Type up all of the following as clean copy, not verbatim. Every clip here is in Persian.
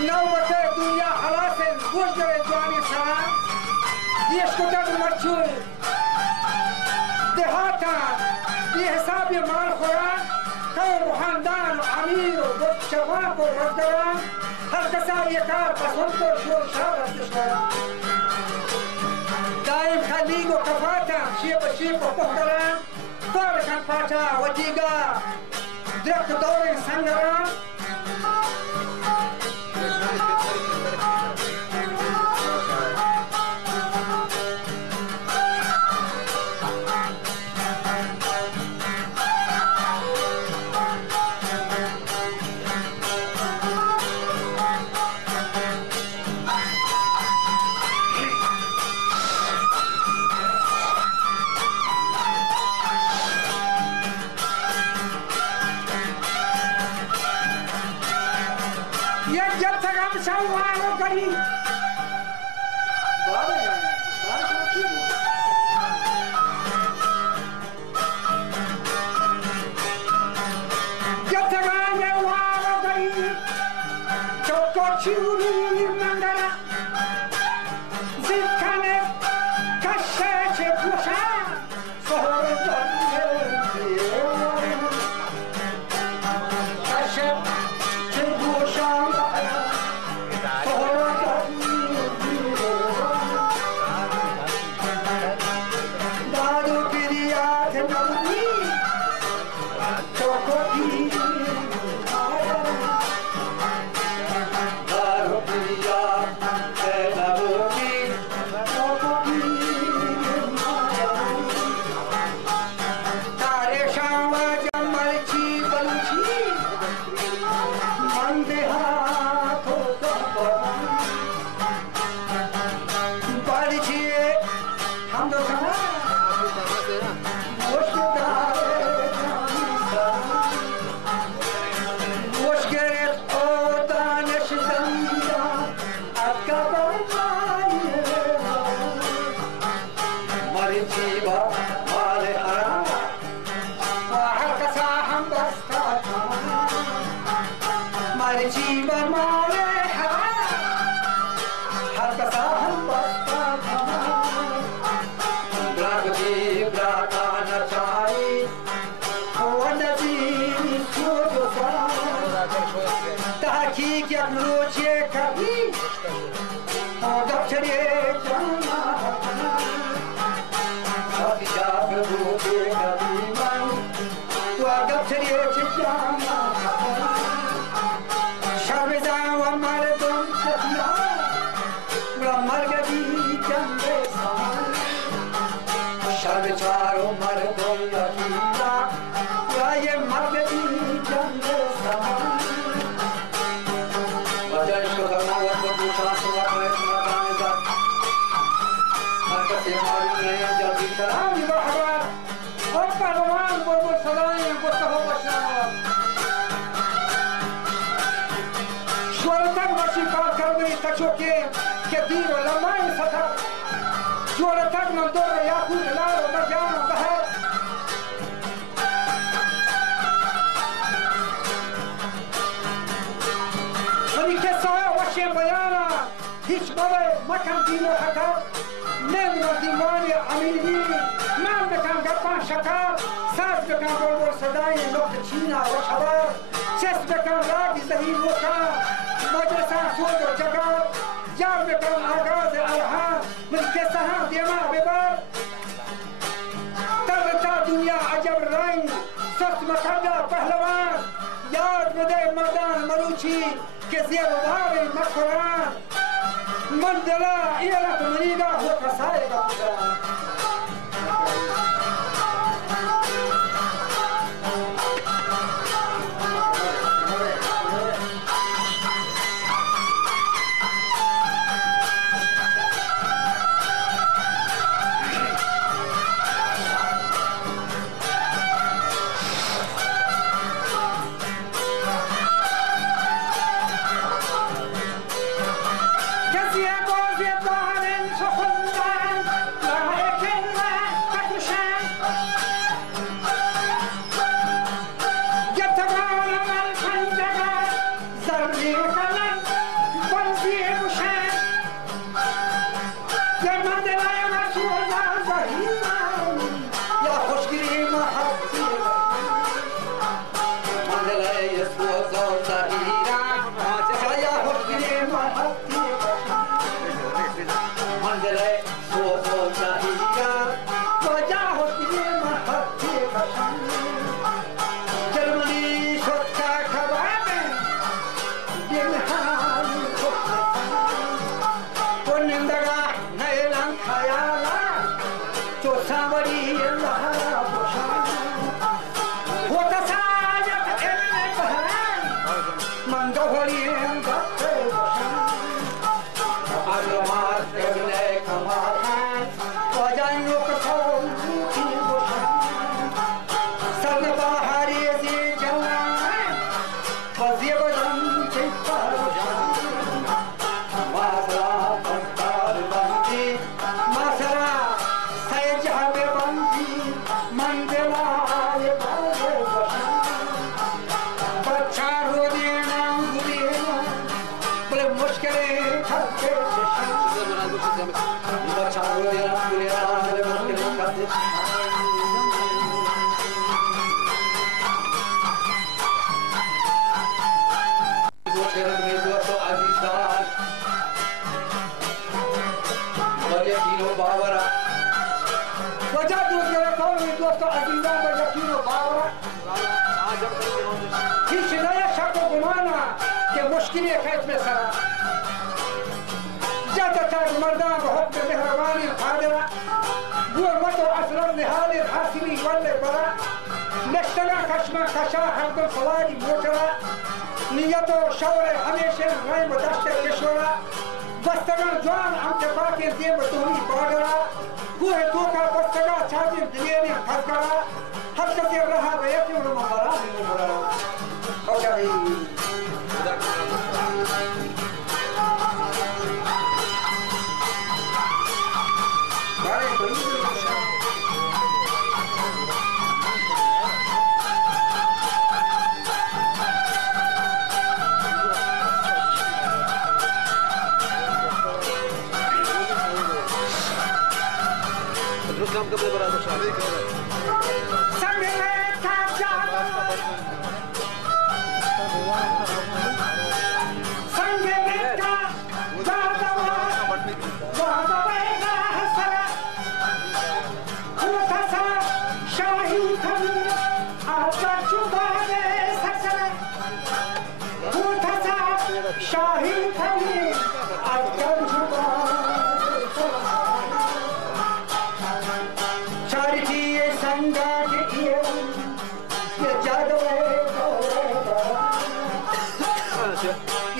نوبت دنیا خلاص گوشگر جوانی سران دیش کتب مرچول دهاتا بی حساب مال خوران قوم و خاندان و امیر و شباب و رزدران هر کسا یکار پسند و شور شاب استشکران دائم خلیگ و کفاتا شیب و پختران دور کن پاچا و دیگا درخت دور سنگران شوارو کری جب تگانے وارو کری چوکو چوری مندرا زکنے کشے چه پوشا سہر دنیے کشے چه پوشا सांवरी लहरा पोशान होता साजत एने बहन मंगोली गप्पे पोशान अगमार तेने कमाल वजन लोक थोड़ी पोशान सन बाहरी जी जवान वज़ी बदन चिपा पोशान मासरा पंतार बंदी मासरा सैज हबे बंदी मंदिला ये बाजे पोशान बच्चा रो देना गुलेना बड़े मुश्किलें ठहरे बच्चा रो देना गुलेना बड़े मुश्किलें ठहरे दोस्तों अजीज़ान मुझे तीनों बावरा वजह दूसरे कौन दोस्तों अजीज़ान मुझे तीनों बावरा किसी नया शक को गुमाना कि मुश्किलें खेत में सरा जब तक मर्दान बहुत मेहरबानी खादरा वो मतो असलम निहाले हासिली वल्ले बरा नश्तना कश्मा कशा हमको फलादी मोटरा नियतो शौरे हमेशा नए मुदश्तर किशोरा बस्तगन जवान हमके बाकी जेब तुमी बागरा गुहे तोका बस्तगा छाजी दिलेनी खसकरा हर कसे रहा बेयती उन महारा नहीं बरा ओके बारे कोई काम कब बराबर शादी करेगा संगे का जाना संगे का जाना वादा हसरा होता सा शाही खमी आजा चुबाने सकरा होता सा शाही खमी आजा चुबाने संगा के ये जादू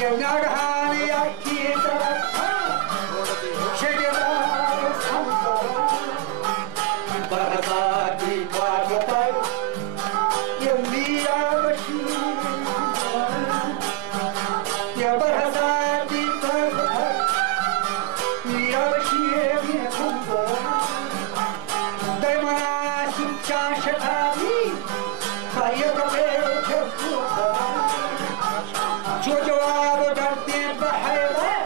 ये नागहान या किए तरफ शेरार संगा बरसाती बागता ये मिया बशीर ये बरसाती बागता मिया बशीर ये संगा शाशतावी खाइए कपड़े जो जवाब डरते बहरे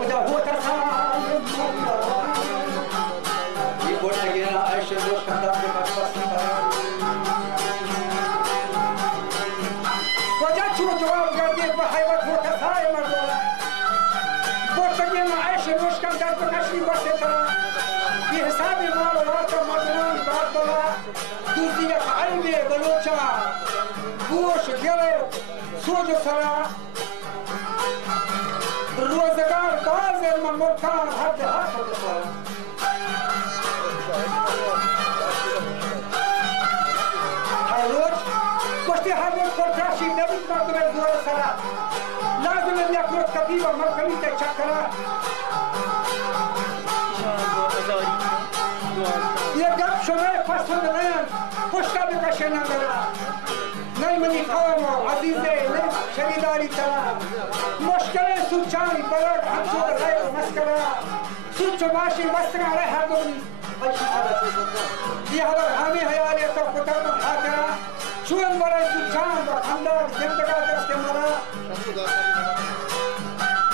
उधर होता था ये बोलने गया ऐसे लोग कंधा पे बचपन वजह जो जवाब डरते बहरे होता था ये मर्दों बोलने गया ऐसे लोग कंधा पे कश्मीर बसे था ये हिसाब माल वाला मर्दान बातला दूसरी अलमे बलोचा गोश गले सोच सरा रोजगार ताज़े ममकान हद हाथ सरा हर रोज कुश्ती हर रोज कोठाशी नबी मर्दे जोर सरा लाज़िम है यकरोज कबीर मरकमी ते चक्रा ये गप शुमे पसंद नहीं पुष्का भी कशे न करा नहीं मनी खाओ अजीज़े नहीं शरीदारी तरा मुश्किलें सुचानी बलड हमसो रहे मस्करा सुच माशी मस्करा रहे हाथों ये हमारे हमें हयाले तो कुतर में हाकरा चुन मरे सुचान व खंडर जिंदगा दस्ते मरा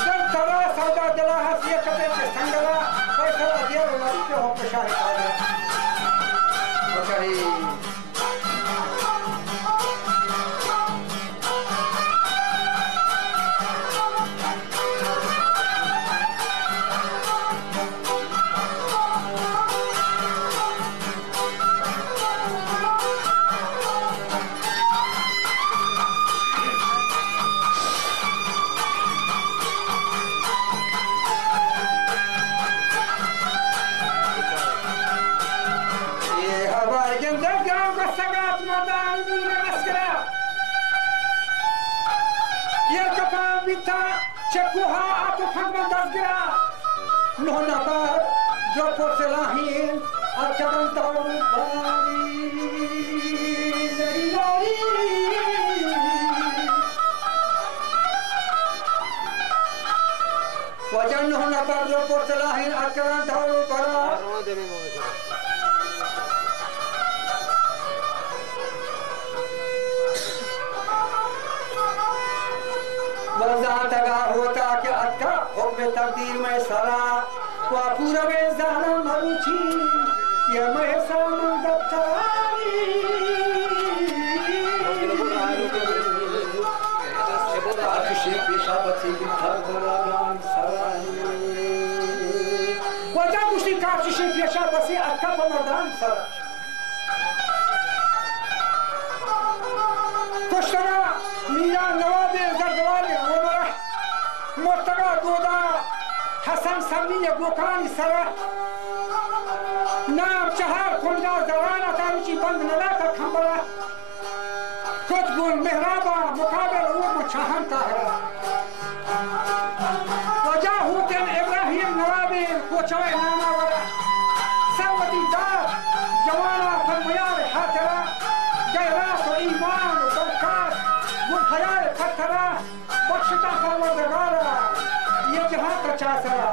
जब तरा सौदा दिला हसिया कपे के संगरा फैसला दिया लड़ी के हो पेशाही आया बचाई Cekuha atau fangman dasgira. No nafar jo porselahin acakan tahu bari. Wajah no nafar jo porselahin acakan tahu bari. वज़ा तगा होता कि अक्का हुक्म तकदीर में सारा वा पूरा में ज़हरा मरुची ये मैं सामन दफ्तारी आतिशे पेशाबती की थरथरागान सरानी वज़ा कुश्ती कातिशे पेशाबती अक्का बमर्दान सरा कुश्तरा मीरा नवाबे जरदवाले Mortaga Goda Hassan Samiya Gokani Sara Naam Chahar Khunda Zarana Taruchi Band Nalata Khambara Kutbul Mehraba Mukaber Umu Chahan Tahra Wajahutem Ibrahim Nawabi Kochawai Nama Wara Sawati Dar Jawana Falmayar Hatara Gairat Iman Barkat Mulhayar Khatara बख्शता परवरदिगारा ये जहां का चासरा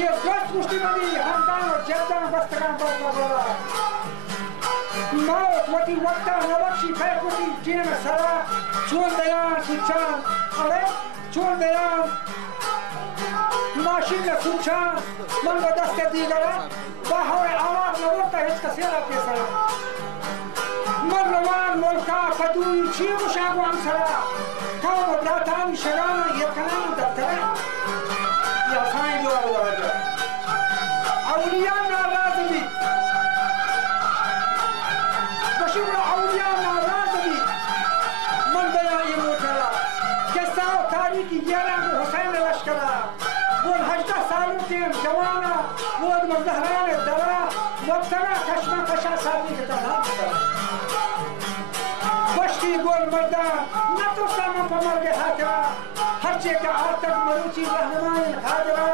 ये दोस्त मुस्लिमानी हमदान और जद्दान बस्तगान बरकबरा मौत वती वक्ता नवक्षी फैकुती जीन सरा चोल दयान सुचान अरे चोल दयान माशिन न सुचान मन बदस्ते दीगरा बाहर आवाज नवता हिच कसेरा पेसरा मन रवान मुल्का फदूई चीव शागो अंसरा كم براتان شران يكلام دكتور يا خاين جو أولاد أولياء نارازمي بشوف أولياء نارازمي من بيا يموتلا كساو تاريخي جيران حسين الأشكرا بول هجدة سالو تيم جوانا بود مزهران الدرا وقتنا كشما كشا سالي كتانا بشتي بول مردان نتو سامان پمر کے حاکرہ ہر چیکہ آتک مروچی رہنمائن خادرہ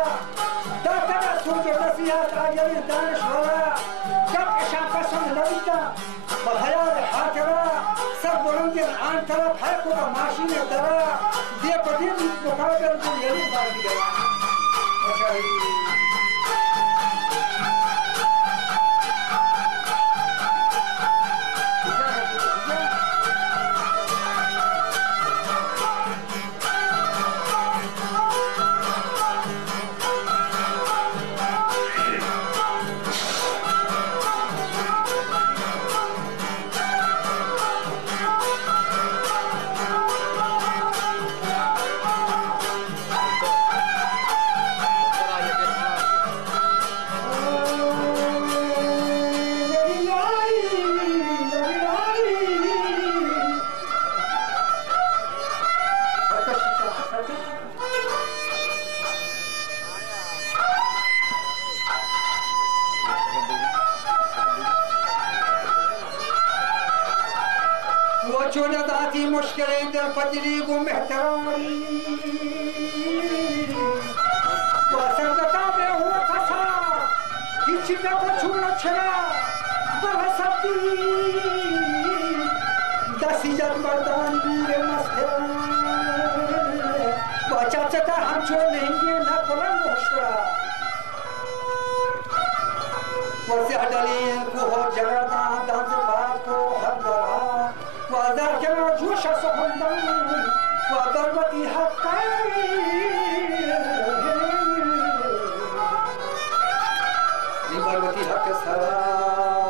داترہ سوچ نصیحات آجلی دانش ورہ جب اشان پسند نبیتا بحیار حاکرہ سر بلنگل آن طرف ہے کوتا ماشین درہ دے پدیر مقابل کو یلی بازی گیا وجوداتي مشكلة در فجريق محتراري وسردتا به هو قصا هیچی نبچونه چرا برسدی دستیجت مردان بیر مسکران با چاچتا همچون لنگی نکنن مشکرا وزی عدلین کوه جگردان دانز بار کو حد برا وذاك جوش سخندان وضربتي حقين ضربتي حق السلام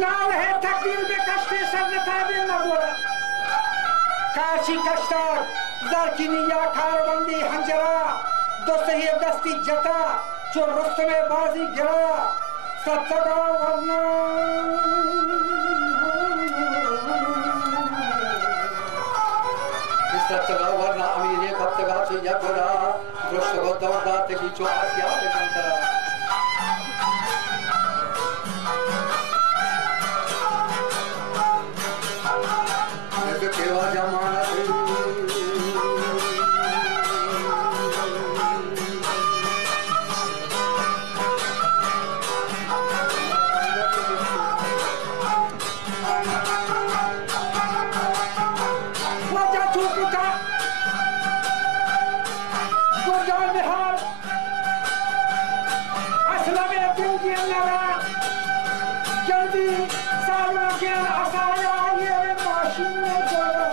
نال ہے تقدیر میں کشتے سر نتابل نبورا کاشی کشتار زرکینیا کاربندی ہنجرا دوستی دستی جتا چو رستم بازی گرا ستگا ورنا ستگا ورنا امیری کبتگا چی یکورا رشتگا دوردات کی چو آسیا بجنترا نزد کیوا جمانت निहाल असला में दिल के लगा जल्दी सालों के आसाया ये माशीन में चला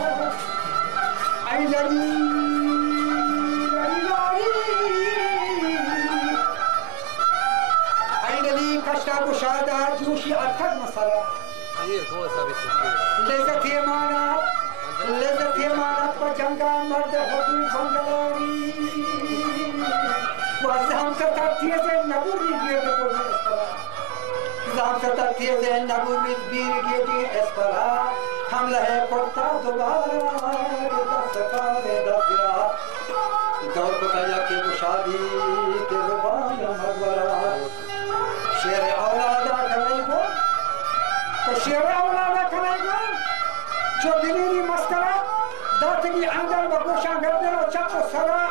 आई लगी कष्टा कुशादा जोशी अर्थक मसाला लेज़त ये माना पर जंगा मर्द होती बंगलारी वज़ाम सतातिये से नबूरी दिए देखो ज़ाम सतातिये से नबूरी दिए दी एस्परा हमला है कोटा दोबारा दस्तकारे दस्तरा दौर बताया कि वो शादी के ज़ुबान मगवरा शेर औलादा करेगा तो शेर औलादा करेगा जो दिलीरी मस्करा दातगी अंदर बगोशा गर्दन और चाको सरा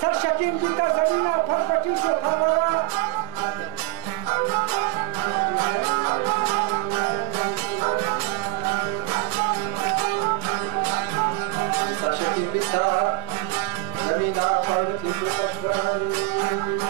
सर शकीन बीता जमीना फरपटी से फरवरा सर शकीन बीता जमीना फरपटी से फरवरा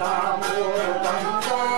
Tam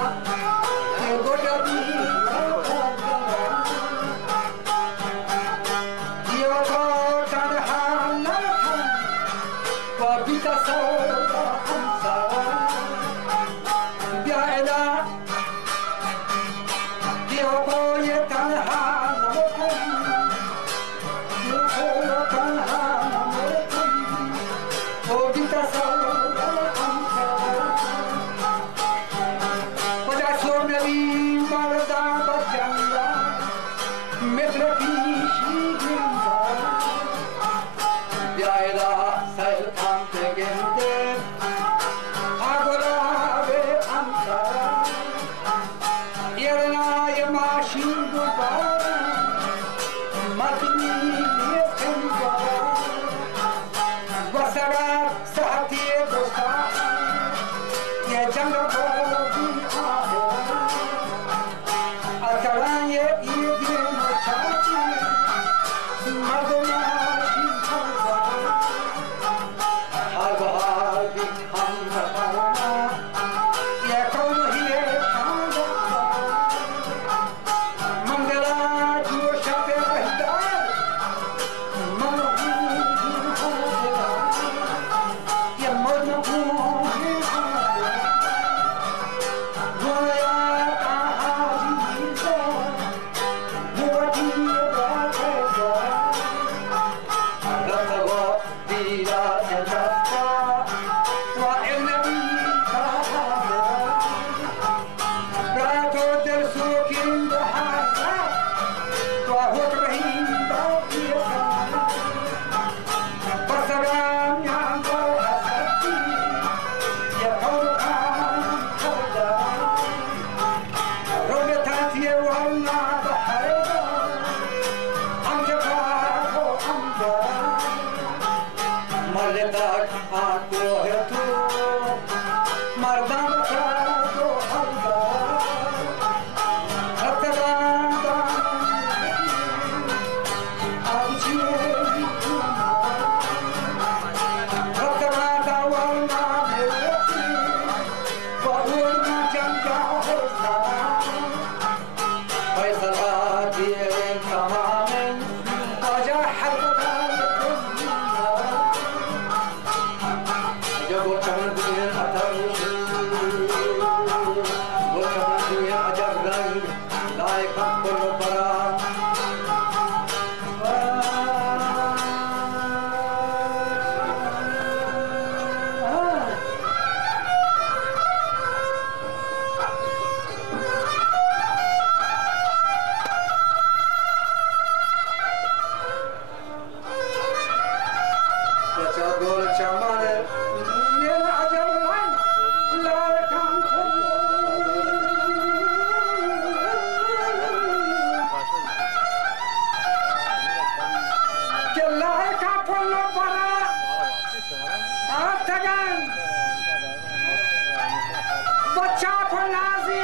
बच्चा को नाज़े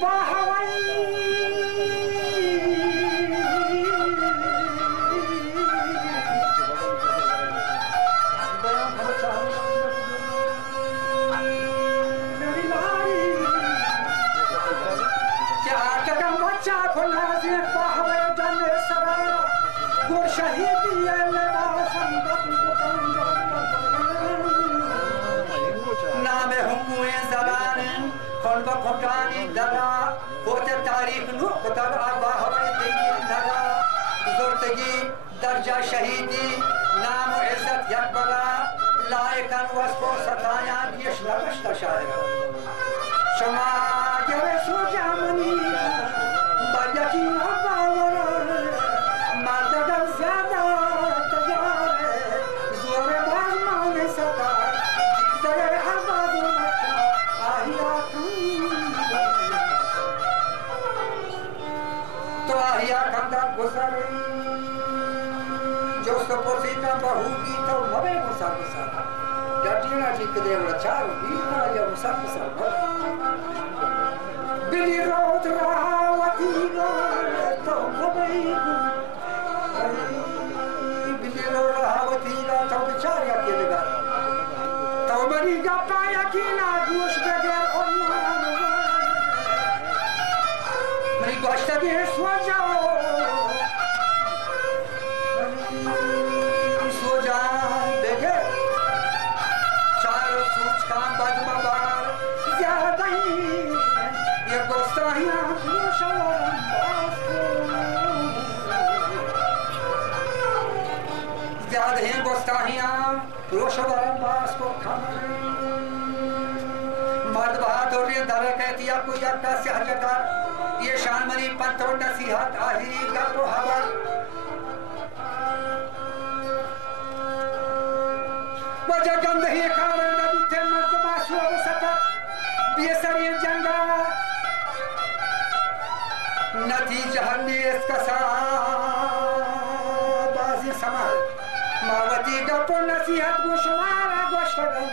बाहवई दर्जा शहीदी नाम इज्जत यकबरा लायकन वस्को सताया यश लगश्त शायर शमा जरे सोचा मनी बयकी अबावर मर्दगल ज्यादा तजारे जोरे बाज माने सता दरे आबाद मक्का आहिया तो आहिया कंदा गुजरे जो सपोसिता बहुगी तो मवे मुसाफिसा डटिना जी कदे वचार बीना या मुसाफिसा बिली रोद रावती गा तो मवे बिली रोद रावती गा तो विचार या के देगा तो मनी गा पाया की ना गोश बगैर ओना मनी गोश्त के सो जाओ मर्द बहादुर ने दर कहतिया को यक्का से हजकार ये शान मनी पंतो नसीहत आहिरी का तो हवा वजह गंद ही कारण नबी थे मर्द बासु सता बेसरी जंगा नतीजा ने इसका बाजी समाल मावती का तो नसीहत को शुमारा गोश्तगन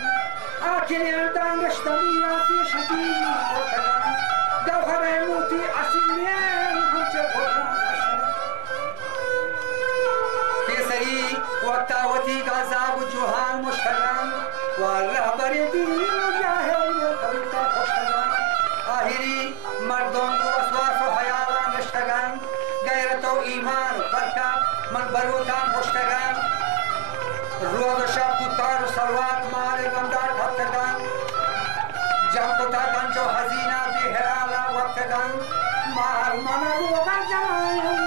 आखिर दांगश तमियाती शती होतगन गौहरे मोती असीलिए हमसे होता केसरी वक्तावती का जाब जुहान मुश्तगन वारहबरे दीन मुजाहिर कविता खुशगन आहिरी मर्दों को असवास व हयाला मुश्तगन गैरतो ईमान बरका मन बरोता मुश्तगन रोज शब पुकार सलवात मारे गंदा ठप्तगन जब कोता गंजो हजीना बेहराला वक्तगन मार मन रोगा जमायम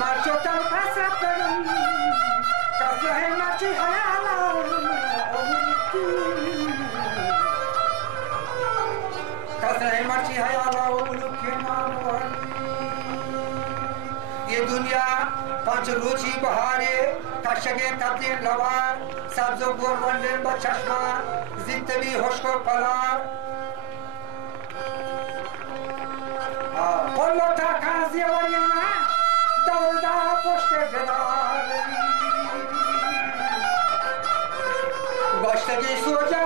मर्चो तल कसरतगन कसरहे मर्ची हयाला कसरहे मर्ची हयाला उलुके नाम ये दुनिया पांच रोची बहारे कशगे तब्दील लवार सब्जो गोर वंडे बचश्मा जिंदगी होशको पलार बोलो था काजी वरिया दौड़ा पोस्टे जलाल गोश्तगी सोजा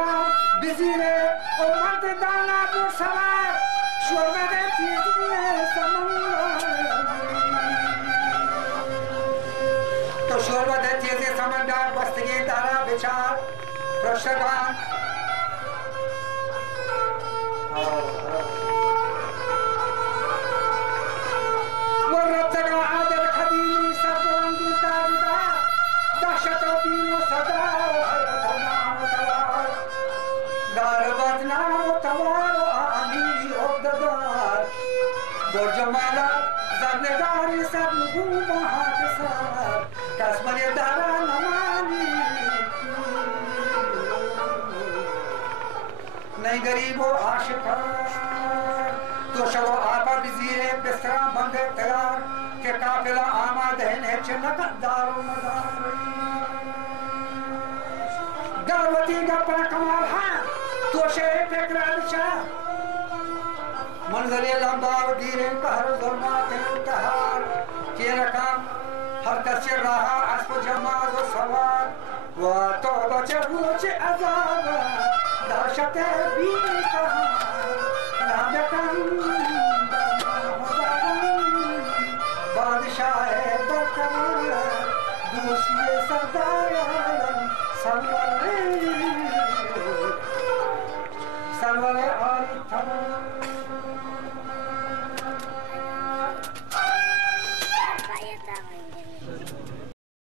बिजीरे ओ मर्द दाना को सवार शोरवे तीजे समंदर तो शोरवा देती है समंदर बस्तगी तारा विचार प्रश्नगान वो रत्तगा आदर खदीनी सबोंदी तारिदा दशतो तीनों सदा नाम तवार गारबत नाम तवार आमीरी उब्ददार बोर्जमाला ज़बनेदारी सब लुगू महाकसार कसमने दारा नमानी नहीं गरीबो आशिकार तो शवो आपा बिजीरे बिस्तरा बंदे तैयार के काफिला आमाद है चिन्नक दारो मदार गावती गप्पा कमाल है तो शे फिक्रालशा मंजरे लंबा दीरे कहर जुल्मात इंतहार के रकम हर कसे रहा अस्प जमाज व सवार व तौबा चरूच अजाब दहशत बीन